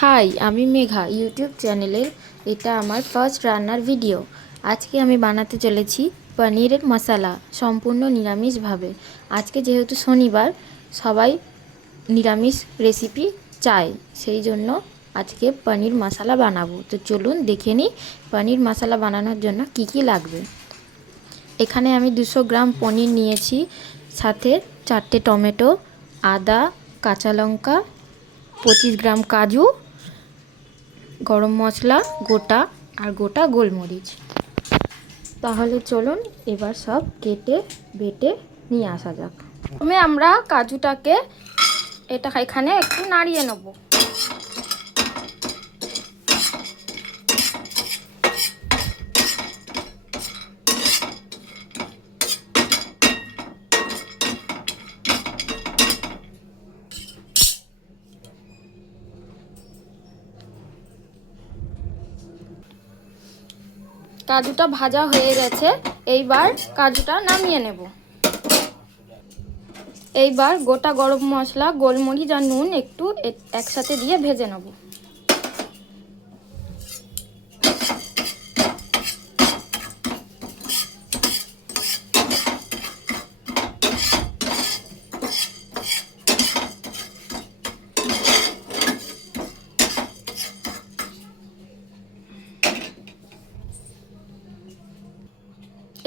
High, আমি Megha YouTube চ্যানেলের। এটা আমার ফার্স্ট রান্নার ভিডিও। আজকে আমি বানাতে চলেছি পনিরের মশলা সম্পূর্ণ নিরামিষভাবে। আজকে যেহেতু শনিবার, সবাই নিরামিষ রেসিপি চায়, সেই জন্য আজকে পনির মশলা বানাবো। তো চলুন দেখে নিই পনির মশলা বানানোর জন্য কি কি লাগবে। এখানে আমি 200 গ্রাম পনির নিয়েছি, সাথে 4টে টমেটো, আদা, কাঁচা লঙ্কা, 25 গ্রাম কাজু, গরম মশলা গোটা আর গোটা গোলমরিচ। তাহলে চলুন এবার সব কেটে বেটে নিয়ে আসা যাক। প্রথমে আমরা কাজুটাকে এখানে একটু নাড়িয়ে নেব। কাজুটা ভাজা হয়ে গেছে, এইবার কাজুটা নামিয়ে নেব। এইবার গোটা গরম মশলা, গোলমরিচ আর নুন একটু একসাথে দিয়ে ভেজে নেব।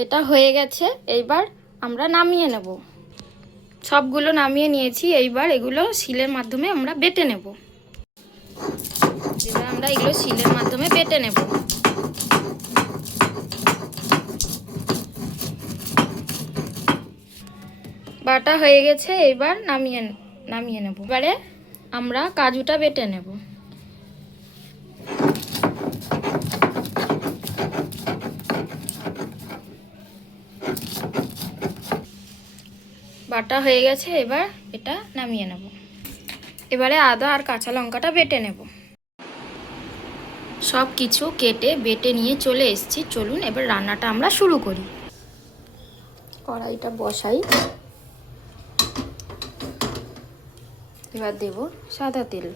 এটা হয়ে গেছে, এইবার আমরা নামিয়ে নেব। সবগুলো নামিয়ে নিয়েছি, এইবার এগুলো শিলের মাধ্যমে আমরা বেটে নেব। এবার আমরা এগুলো শিলের মাধ্যমে বেটে নেব। বাটা হয়ে গেছে, এবার নামিয়ে নেব। এবারে আমরা কাজুটা বেটে নেব। বাটা হয়ে গেছে, এবার এটা নামিয়ে নেব। এবারে আদা আর কাঁচা লঙ্কাটা বেটে নেব। সব কিছু কেটে বেটে নিয়ে চলে এসেছি। চলুন এবার রান্নাটা আমরা শুরু করি। কড়াইটা বসাই। এবার দেব সাদা তেল।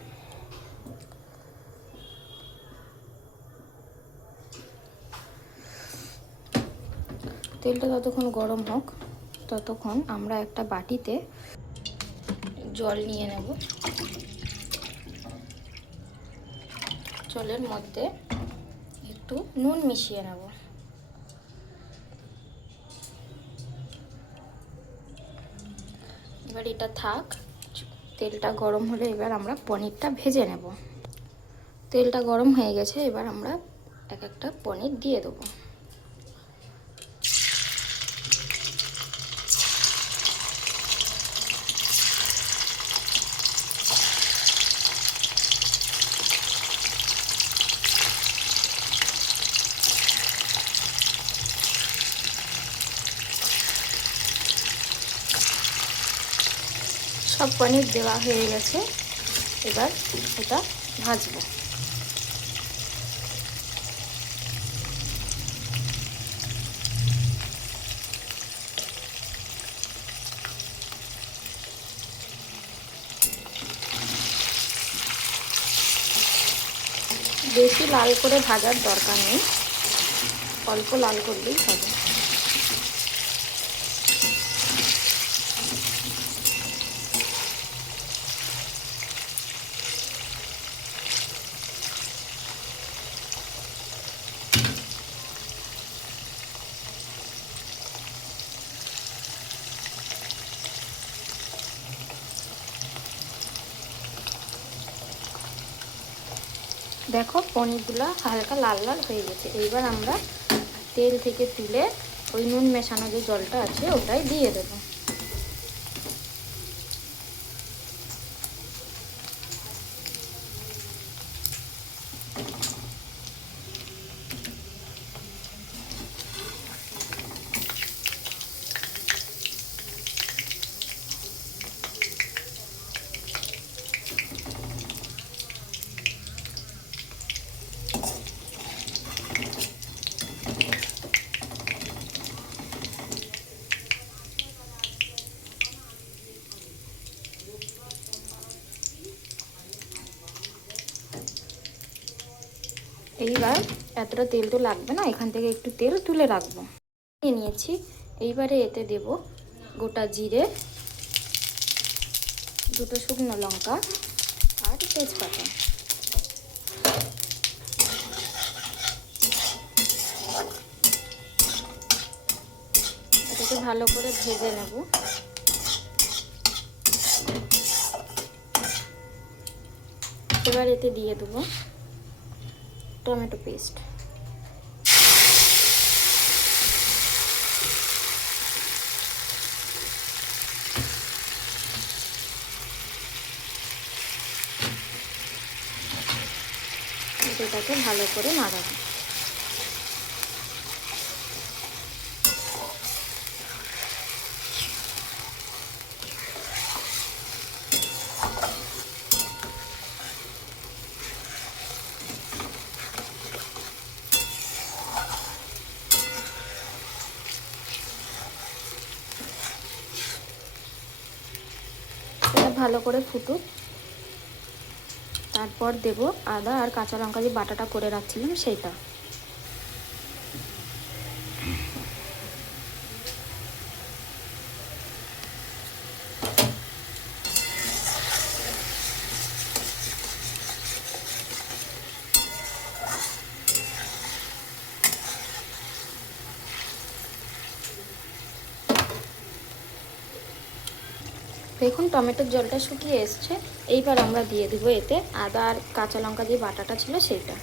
তেলটা যতক্ষণ গরম হোক, ততক্ষণ আমরা একটা বাটিতে জল নিয়ে নেব। জলের মধ্যে একটু নুন মিশিয়ে নেব। এবার এটা থাক। তেলটা গরম হলে এবার আমরা পনিরটা ভেজে নেব। তেলটা গরম হয়ে গেছে, এবার আমরা এক একটা পনির দিয়ে দেবো। সব পনির দেওয়া হয়ে গেছে, এবার এটা ভাজবো। বেশি লাল করে ভাজার দরকার নেই, অল্প লাল করলেই হবে। দেখো পনিরগুলো হালকা লাল লাল হয়ে গেছে। এইবার আমরা তেল থেকে তুলে ওই নুন মেশানো যে জলটা আছে ওটাই দিয়ে দেবো। এইবার এতটা তেল তো লাগবে না, এখান থেকে একটু তেল তুলে রাখবো। নিয়ে নিয়েছি। এইবারে এতে দেব গোটা জিরে, দুটো শুকনো লঙ্কা আর তেজপাতা। এটাকে ভালো করে ভেজে নেব। এবার এতে দিয়ে দেবো টমেটো পেস্ট। এটাকে ভালো করে নাড়াবো। এটা ভালো করে ফুটুক। তারপর দেব আদা আর কাঁচা লঙ্কা যে বাটাটা করে রাখছিলাম সেইটা। দেখুন টমেটোর জলটা শুকিয়ে এসছে। এইবার আমরা দিয়ে দেবো এতে আদা আর কাঁচা লঙ্কা যে বাটাটা ছিল সেইটা।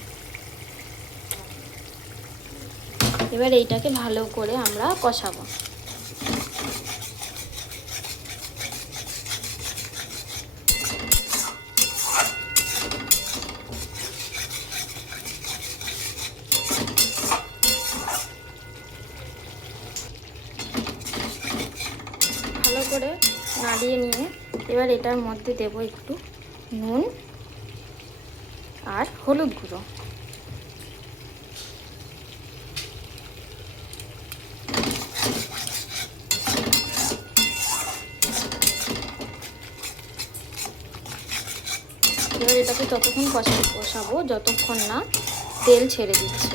এবার এইটাকে ভালো করে আমরা কষাবো। ভালো করে নাড়িয়ে নিয়ে এবার এটার মধ্যে দেব একটু নুন আর হলুদ গুঁড়ো। এবার এটাকে ততক্ষণ কষাবো যতক্ষণ না তেল ছেড়ে দিচ্ছে।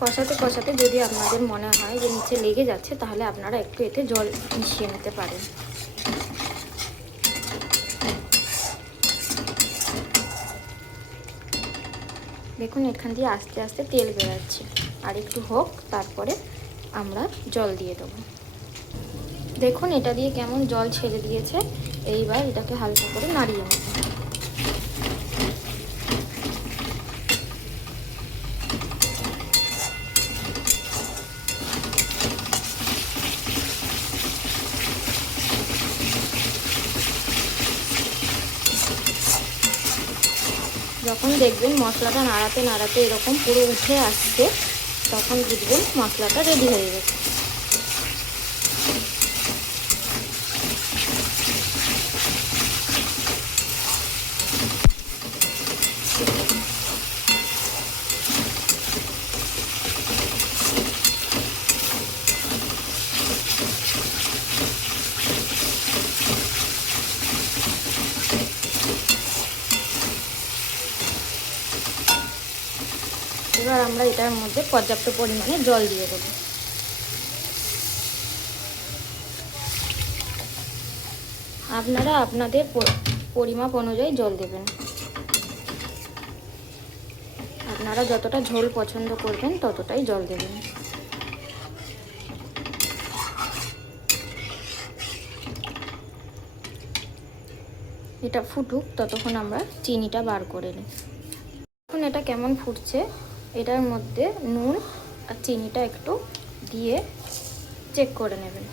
কষাতে কষাতে যদি আপনাদের মনে হয় যে নিচে লেগে যাচ্ছে, তাহলে আপনারা একটু এতে জল মিশিয়ে নিতে পারেন। দেখুন এখান দিয়ে আস্তে আস্তে তেল বেরোচ্ছে। আর একটু হোক, তারপরে আমরা জল দিয়ে দেবো। দেখুন এটা দিয়ে কেমন জল ছেড়ে দিয়েছে। এইবার এটাকে হালকা করে নাড়িয়ে নেব। যখন দেখবেন মশলাটা নাড়াতে নাড়াতে এরকম পুরো উঠে আসছে, তখন বুঝবেন মশলাটা রেডি হয়ে গেছে। এবার আমরা এটার মধ্যে পর্যাপ্ত পরিমাণে জল দিয়ে দেবো। আপনারা আপনাদের পরিমাপ অনুযায়ী জল দেবেন। আপনারা যতটা ঝোল পছন্দ করবেন ততটাই জল দেবেন। এটা ফুটুক, ততক্ষণ আমরা চিনিটা বার করে নিই। এখন এটা কেমন ফুটছে, এটার মধ্যে নুন আর চিনিটা একটু দিয়ে চেক করে নেবেন।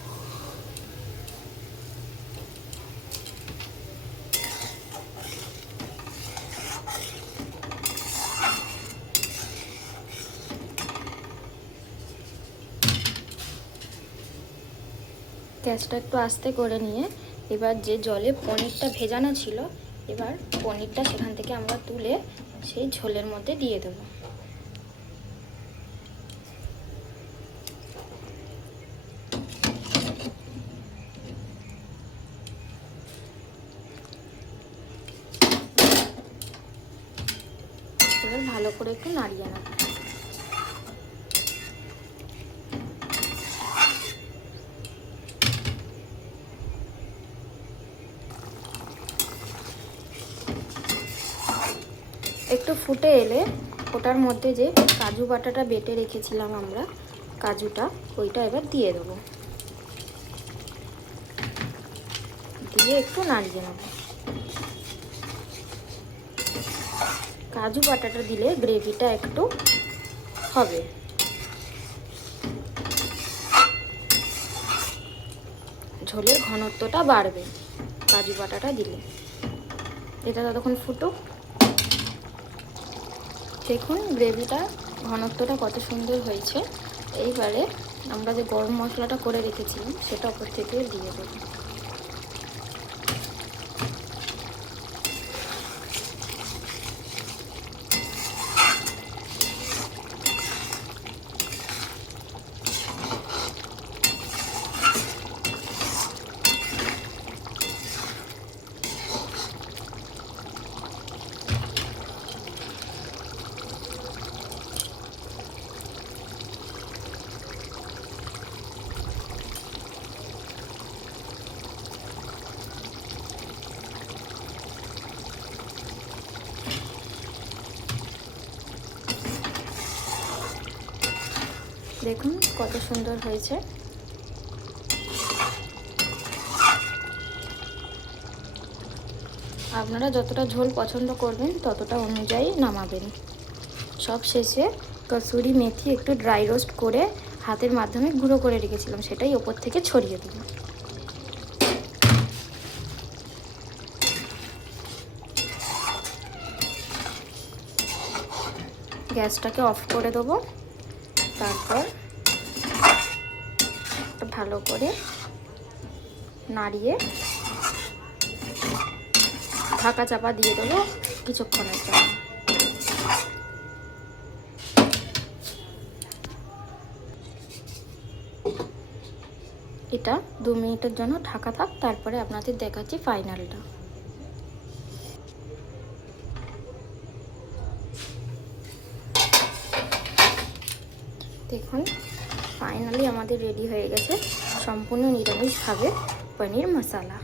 গ্যাসটা একটু আস্তে করে নিয়ে এবার যে জলে পনিরটা ভেজানো ছিল, এবার পনিরটা সেখান থেকে আমরা তুলে সেই ঝোলের মধ্যে দিয়ে দেবো। ভালো করে একটু নাড়িয়ে নেব। একটু ফুটে এলে ওটার মধ্যে যে কাজু বাটাটা বেটে রেখেছিলাম আমরা, কাজুটা ওইটা এবার দিয়ে দেবো, দিয়ে একটু নাড়িয়ে নেব। কাজু বাটাটা দিলে গ্রেভিটা একটু হবে, ঝোলের ঘনত্বটা বাড়বে কাজু বাটাটা দিলে। এটা ততক্ষণ ফুটুক। দেখুন গ্রেভিটা ঘনত্বটা কত সুন্দর হয়েছে। এইবারে আমরা যে গরম মশলাটা করে রেখেছিলাম সেটা ওপর থেকে দিয়ে দেবো। দেখুন কত সুন্দর হয়েছে। আপনারা যতটা ঝোল পছন্দ করবেন ততটা অনুযায়ী নামাবেন। সব শেষে কসুরি মেথি একটু ড্রাই রোস্ট করে হাতের মাধ্যমে গুঁড়ো করে রেখেছিলাম, সেটাই ওপর থেকে ছড়িয়ে দেব। গ্যাসটাকে অফ করে দেবো। তারপর ভালো করে নাড়িয়ে ঢাকা চাপা দিয়ে দেবো কিছুক্ষণের জন্য। এটা 2 মিনিটের জন্য ঢাকা থাক, তারপরে আপনাদের দেখাচ্ছি ফাইনালটা। দেখুন ফাইনালি আমাদের রেডি হয়ে গেছে সম্পূর্ণ নিরামিষভাবে পনির মশলা।